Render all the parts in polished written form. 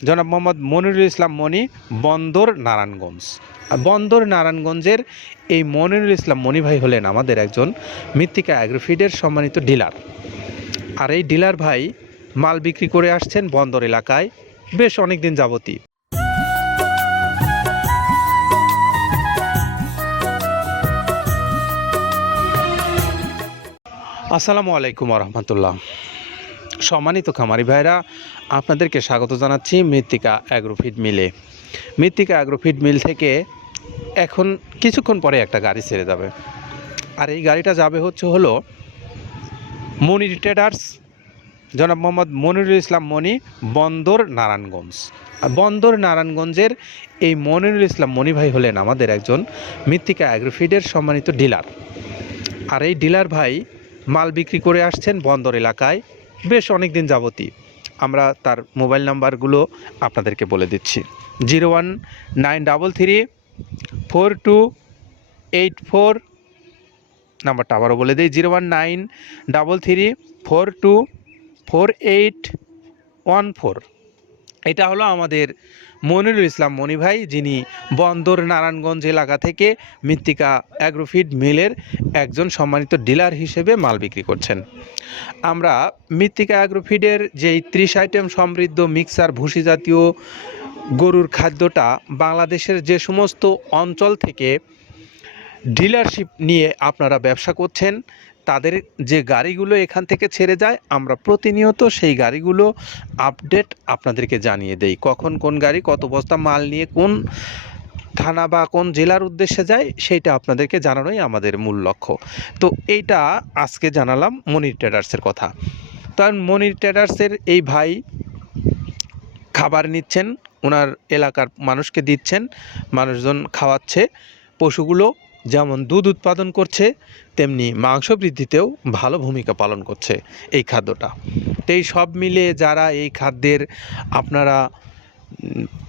জনাব মোহাম্মদ মনিরুল ইসলাম মনি, বন্দর নারায়ণগঞ্জ। বন্দর নারায়ণগঞ্জের এই মনিরুল ইসলাম মনি ভাই হলেন আমাদের একজন মৃত্তিকা অ্যাগ্রোফিডের সম্মানিত ডিলার। আর এই ডিলার ভাই মাল বিক্রি করে আসছেন বন্দর এলাকায় বেশ অনেক দিন যাবতই। আসসালামু আলাইকুম রহমতুল্লাহ। সম্মানিত খামারি ভাইরা, আপনাদেরকে স্বাগত জানাচ্ছি মৃত্তিকা অ্যাগ্রোফিড মিলে। মৃত্তিকা অ্যাগ্রোফিড মিল থেকে এখন কিছুক্ষণ পরে একটা গাড়ি ছেড়ে যাবে। আর এই গাড়িটা যাবে হলো মনি ট্রেডার্স, জনাব মোহাম্মদ মনিরুল ইসলাম মনি, বন্দর নারায়ণগঞ্জ। বন্দর নারায়ণগঞ্জের এই মনিরুল ইসলাম মনি ভাই হলেন আমাদের একজন মৃত্তিকা অ্যাগ্রোফিডের সম্মানিত ডিলার। আর এই ডিলার ভাই মাল বিক্রি করে আসছেন বন্দর এলাকায় বেশ অনেক দিন যাবতই। আমরা তার মোবাইল নাম্বারগুলো আপনাদেরকে বলে দিচ্ছি। 019334284 নাম্বারটা আবারও বলে দিই, 01933424814। এটা হলো আমাদের মনিরুল ইসলাম মনি ভাই, যিনি বন্দর নারায়ণগঞ্জ এলাকা থেকে মৃত্তিকা অ্যাগ্রোফিড মিলের একজন সম্মানিত ডিলার হিসেবে মাল বিক্রি করছেন। আমরা মৃত্তিকা অ্যাগ্রোফিডের যেই 30 আইটেম সমৃদ্ধ মিক্সার ভুসি জাতীয় গরুর খাদ্যটা বাংলাদেশের যে সমস্ত অঞ্চল থেকে ডিলারশিপ নিয়ে আপনারা ব্যবসা করছেন, তাদের যে গাড়িগুলো এখান থেকে ছেড়ে যায়, আমরা প্রতিনিয়ত সেই গাড়িগুলো আপডেট আপনাদেরকে জানিয়ে দেই। কখন কোন গাড়ি কত বস্তা মাল নিয়ে কোন থানা বা কোন জেলার উদ্দেশ্যে যায়, সেইটা আপনাদেরকে জানানোই আমাদের মূল লক্ষ্য। তো এইটা আজকে জানালাম মনির ট্রেডার্সের কথা। কারণ মনির ট্রেডার্সের এই ভাই খাবার নিচ্ছেন, ওনার এলাকার মানুষকে দিচ্ছেন, মানুষজন খাওয়াচ্ছে। পশুগুলো যেমন দুধ উৎপাদন করছে, তেমনি মাংস বৃদ্ধিতেও ভালো ভূমিকা পালন করছে এই খাদ্যটা। তো এই সব মিলে যারা এই খাদ্যের আপনারা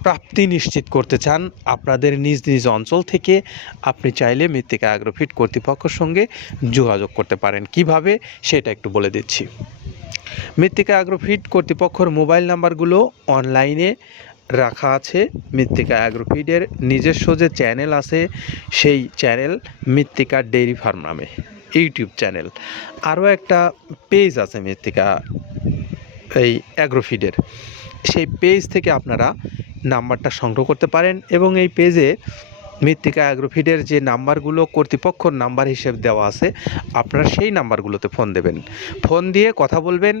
প্রাপ্তি নিশ্চিত করতে চান, আপনাদের নিজ নিজ অঞ্চল থেকে আপনি চাইলে মৃত্তিকা অ্যাগ্রোফিড কর্তৃপক্ষের সঙ্গে যোগাযোগ করতে পারেন। কিভাবে সেটা একটু বলে দিচ্ছি। মৃত্তিকা অ্যাগ্রোফিড কর্তৃপক্ষের মোবাইল নাম্বারগুলো অনলাইনে রাখা আছে। মৃত্তিকা অ্যাগ্রোফিডের নিজস্ব যে চ্যানেল আছে, সেই চ্যানেল মৃত্তিকা ডেইরি ফার্ম নামে ইউটিউব চ্যানেল। আরও একটা পেজ আছে মৃত্তিকা এই অ্যাগ্রোফিডের, সেই পেজ থেকে আপনারা নাম্বারটা সংগ্রহ করতে পারেন এবং এই পেজে মৃত্তিকা অ্যাগ্রোফিডের যে নাম্বারগুলো কর্তৃপক্ষর নাম্বার হিসেবে দেওয়া আছে, আপনারা সেই নাম্বারগুলোতে ফোন দেবেন। ফোন দিয়ে কথা বলবেন,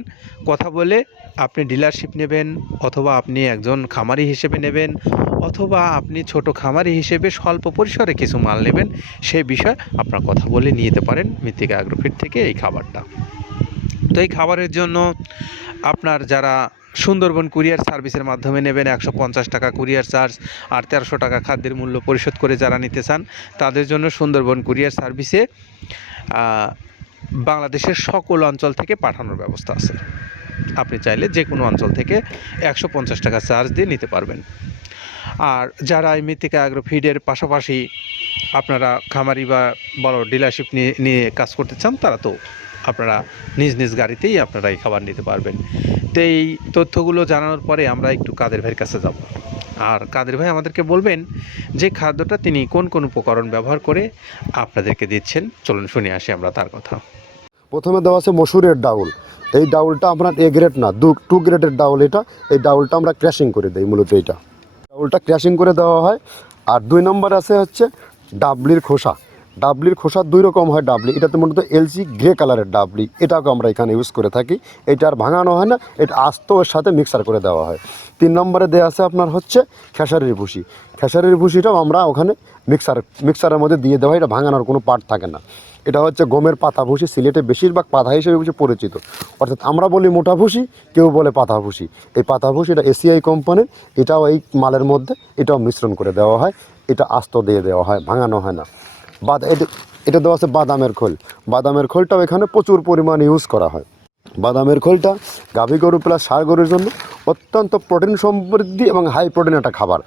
কথা বলে আপনি ডিলারশিপ নেবেন, অথবা আপনি একজন খামারি হিসেবে নেবেন, অথবা আপনি ছোট খামারি হিসেবে স্বল্প পরিসরে কিছু মাল নেবেন, সেই বিষয়ে আপনার কথা বলে নিয়ে যেতে পারেন মৃত্তিকা অ্যাগ্রোফিড থেকে এই খাবারটা। তো এই খাবারের জন্য আপনার যারা সুন্দরবন কুরিয়ার সার্ভিসের মাধ্যমে নেবেন, 150 টাকা কুরিয়ার চার্জ আর 1300 টাকা খাদ্যের মূল্য পরিশোধ করে যারা নিতে চান, তাদের জন্য সুন্দরবন কুরিয়ার সার্ভিসে বাংলাদেশের সকল অঞ্চল থেকে পাঠানোর ব্যবস্থা আছে। আপনি চাইলে যে কোনো অঞ্চল থেকে 150 টাকা চার্জ দিয়ে নিতে পারবেন। আর যারা এই মৃত্তিকা অ্যাগ্রোফিডের পাশাপাশি আপনারা খামারি বা বড় ডিলারশিপ নিয়ে কাজ করতে চান, তারা তো আপনারা নিজ নিজ গাড়িতেই আপনারা এই খাবার নিতে পারবেন। তো এই তথ্যগুলো জানানোর পরে আমরা একটু কাদের ভাইয়ের কাছে যাব। আর কাদের ভাই আমাদেরকে বলবেন যে খাদ্যটা তিনি কোন কোন উপকরণ ব্যবহার করে আপনাদেরকে দিচ্ছেন। চলুন শুনে আসি আমরা তার কথা। প্রথমে দেওয়া আছে মসুরের ডাউল। এই ডাউলটা আপনার এ গ্রেড না, 2 গ্রেডের ডাউল এটা। এই ডাউলটা আমরা ক্র্যাশিং করে দিই, মূলত এইটা ডাউলটা ক্র্যাশিং করে দেওয়া হয়। আর 2 নম্বর আছে হচ্ছে ডাবলির খোসা। ডাবলির খোসা 2 রকম হয় ডাবলি, এটাতে মূলত এলসি গ্রে কালারের ডাবলি, এটাকে আমরা এখানে ইউজ করে থাকি। এটা আর ভাঙানো হয় না, এটা আস্ত ওর সাথে মিক্সার করে দেওয়া হয়। 3 নম্বরে দেওয়া আছে আপনার হচ্ছে খেসারির ভুসি। খেসারির ভুসিটাও আমরা ওখানে মিক্সারের মধ্যে দিয়ে দেওয়া হয়, এটা ভাঙানোর কোনো পার্ট থাকে না। এটা হচ্ছে গমের পাতা ভুসি, সিলেটে বেশিরভাগ পাতা হিসেবে পরিচিত। অর্থাৎ আমরা বলি মোটা ভুসি, কেউ বলে পাতা ভুসি। এই পাতা ভুসি এটা এসিআই কোম্পানির, এটাও এই মালের মধ্যে এটাও মিশ্রণ করে দেওয়া হয়। এটা আস্ত দিয়ে দেওয়া হয়, ভাঙানো হয় না। এটা দেওয়া আছে বাদামের খোল। বাদামের খোলটাও এখানে প্রচুর পরিমাণে ইউজ করা হয়। বাদামের খোলটা গাভী গরু প্লাস ষাঁড় গরুর জন্য অত্যন্ত প্রোটিন সমৃদ্ধি এবং হাই প্রোটিন একটা খাবার।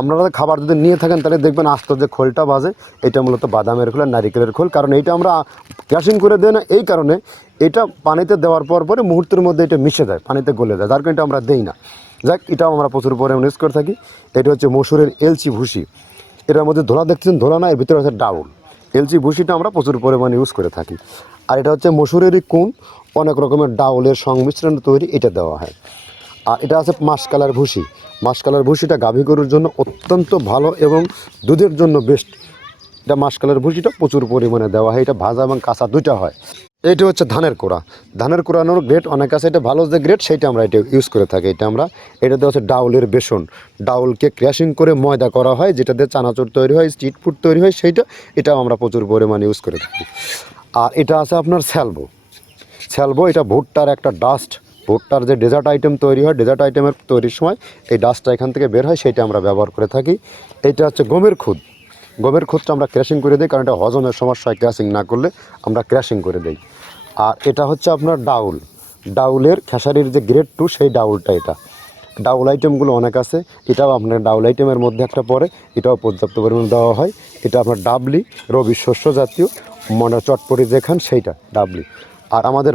আপনারা খাবার যদি নিয়ে থাকেন তাহলে দেখবেন আস্ত যে খোলটা বাজে, এটা মূলত বাদামের খোল আর নারিকেলের খোল। কারণ এইটা আমরা ক্র্যাশিং করে দেয় না, এই কারণে এটা পানিতে দেওয়ার পরে মুহূর্তের মধ্যে এটা মিশে যায়, পানিতে গলে যায়, যার কারণে এটা আমরা দেই না। যাক, এটাও আমরা প্রচুর পরিমাণে ইউজ করে থাকি। এটা হচ্ছে মসুরের এলচি ভুসি, এটার মধ্যে ধোলা দেখছেন, ধোলা না, এর ভিতরে আছে ডাউল। এলচি ভুসিটা আমরা প্রচুর পরিমাণে ইউজ করে থাকি। আর এটা হচ্ছে মসুরেরই কুন, অনেক রকমের ডাউলের সংমিশ্রণ তৈরি, এটা দেওয়া হয়। আর এটা আছে মাসকালার ভুসি। মাসকালার ভুসিটা গাভী গরুর জন্য অত্যন্ত ভালো এবং দুধের জন্য বেস্ট। এটা মাসকালার ভুসিটা প্রচুর পরিমাণে দেওয়া হয়, এটা ভাজা এবং কাঁচা দুইটা হয়। এইটা হচ্ছে ধানের কোড়া। ধানের কোড়ানোর গ্রেড অনেক আছে, এটা ভালো যে গ্রেড সেইটা আমরা এটা ইউজ করে থাকি। এটা দেওয়া হচ্ছে ডাউলের বেসন। ডাউলকে ক্র্যাশিং করে ময়দা করা হয়, যেটা দিয়ে চানাচুর তৈরি হয়, স্ট্রিট ফুড তৈরি হয়, এটাও আমরা প্রচুর পরিমাণে ইউজ করে থাকি। আর এটা আছে আপনার স্যালবো। স্যালবো এটা ভুট্টার একটা ডাস্ট। ভুট্টার যে ডেজার্ট আইটেম তৈরি হয়, ডেজার্ট আইটেমের তৈরির সময় এই ডাস্টটা এখান থেকে বের হয়, সেইটা আমরা ব্যবহার করে থাকি। এটা হচ্ছে গমের খুদ। গমের খুদটা আমরা ক্র্যাশিং করে দিই, কারণ এটা হজমের সমস্যা হয়, ক্র্যাশিং না করলে আমরা ক্র্যাশিং করে দিই। আর এটা হচ্ছে আপনার ডাউল। ডাউলের খেসারির যে গ্রেড 2, সেই ডাউলটা এটা। ডাউল আইটেমগুলো অনেক আছে, এটাও আপনার ডাউল আইটেমের মধ্যে একটা পড়ে, এটাও পর্যাপ্ত পরিমাণ দেওয়া হয়। এটা আপনার ডাবলি, রবি শস্য জাতীয়, মনে চটপটি যেখান সেইটা ডাবলি। আর আমাদের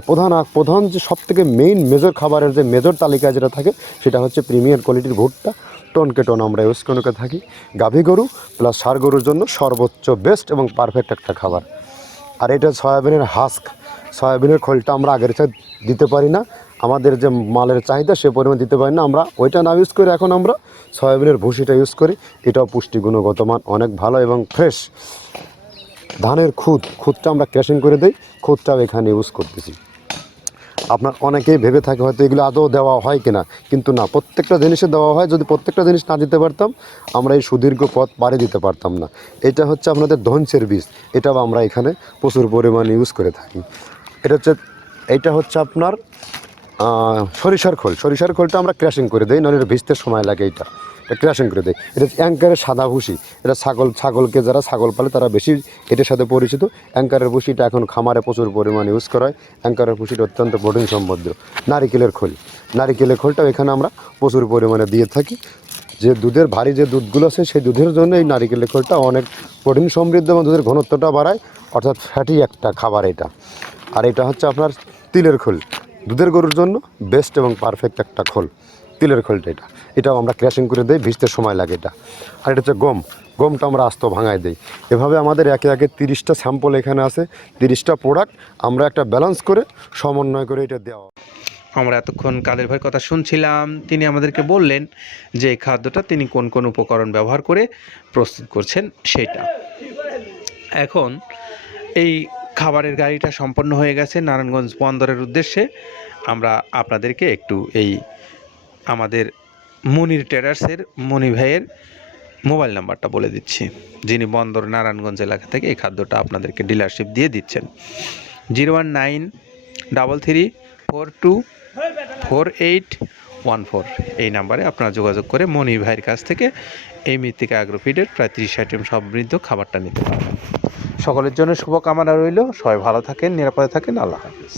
প্রধান যে সবথেকে মেইন মেজর খাবারের যে মেজর তালিকায় যেটা থাকে, সেটা হচ্ছে প্রিমিয়ার কোয়ালিটির ভুট্টা। টনকে টন আমরা ইউজ করে থাকি। গাভী গরু প্লাস ষাঁড় গরুর জন্য সর্বোচ্চ বেস্ট এবং পারফেক্ট একটা খাবার। আর এটা সয়াবিনের হাস্ক। সয়াবিনের খোলটা আমরা আগের চাই দিতে পারি না, আমাদের যে মালের চাহিদা সে পরিমাণ দিতে পারি না, আমরা ওইটা না ইউজ করে এখন আমরা সয়াবিনের ভুসিটা ইউজ করি। এটাও পুষ্টি গুণগত মান অনেক ভালো এবং ফ্রেশ। ধানের খুদটা আমরা ক্র্যাশিং করে দিই, খুদটাও এখানে ইউজ করতেছি। আপনার অনেকেই ভেবে থাকে হয়তো এগুলো আদৌ দেওয়া হয় কিনা, কিন্তু না, প্রত্যেকটা জিনিসে দেওয়া হয়। যদি প্রত্যেকটা জিনিস না দিতে পারতাম, আমরা এই সুদীর্ঘ পথ পাড়ি দিতে পারতাম না। এটা হচ্ছে আপনাদের ধনসের বীজ, এটাও আমরা এখানে প্রচুর পরিমাণে ইউজ করে থাকি। এইটা হচ্ছে আপনার সরিষার খোল। সরিষার খোলটা আমরা ক্র্যাশিং করে দিই, নাহলে এটা ভিজতে সময় লাগে। এটা ক্র্যাশিং করে দেয়। এটা অ্যাঙ্কারের সাদা ভুসি। এটা ছাগলকে যারা ছাগল পালে তারা বেশি এটার সাথে পরিচিত। অ্যাঙ্কারের ভুসিটা এখন খামারে প্রচুর পরিমাণে ইউজ করা হয়। অ্যাঙ্কারের ভুসিটা অত্যন্ত প্রোটিন সমৃদ্ধ। নারিকেলের খোলটাও এখানে আমরা প্রচুর পরিমাণে দিয়ে থাকি। যে দুধের ভারী যে দুধগুলো আছে, সেই দুধের জন্য এই নারিকেলের খোলটা অনেক প্রোটিন সমৃদ্ধ এবং দুধের ঘনত্বটা বাড়ায়, অর্থাৎ ফ্যাটি একটা খাবার এটা। আর এটা হচ্ছে আপনার তিলের খোল। দুধের গরুর জন্য বেস্ট এবং পারফেক্ট একটা খোল, তিলের খোলটা। এটাও আমরা ক্র্যাশিং করে দিই, ভিজতে সময় লাগে এটা। আর এটা হচ্ছে গমটা আমরা আস্ত ভাঙায় দিই। এভাবে আমাদের একে 30টা স্যাম্পল এখানে আছে, 30টা প্রোডাক্ট আমরা একটা ব্যালেন্স করে সমন্বয় করে এটা দেওয়া। আমরা এতক্ষণ কাদের ভাইয়ের কথা শুনছিলাম, তিনি আমাদেরকে বললেন যে এই খাদ্যটা তিনি কোন কোন উপকরণ ব্যবহার করে প্রস্তুত করছেন সেটা। এখন এই খাবারের গাড়িটা সম্পন্ন হয়ে গেছে নারায়ণগঞ্জ বন্দরের উদ্দেশ্যে। আমরা আপনাদেরকে একটু এই আমাদের মনির ট্রেডার্সের মনি ভাইয়ের মোবাইল নাম্বারটা বলে দিচ্ছি, যিনি বন্দর নারায়ণগঞ্জ এলাকা থেকে এই খাদ্যটা আপনাদেরকে ডিলারশিপ দিয়ে দিচ্ছেন। 01933424814 এই নাম্বারে আপনারা যোগাযোগ করে মনি ভাইয়ের কাছ থেকে এই মৃত্তিকা অ্যাগ্রোফিডের প্রায় 30 আইটেম সমৃদ্ধ খাবারটা নিতে পারবেন। সকলের জন্য শুভকামনা রইল। সবাই ভালো থাকেন, নিরাপদে থাকেন। আল্লাহ হাফেজ।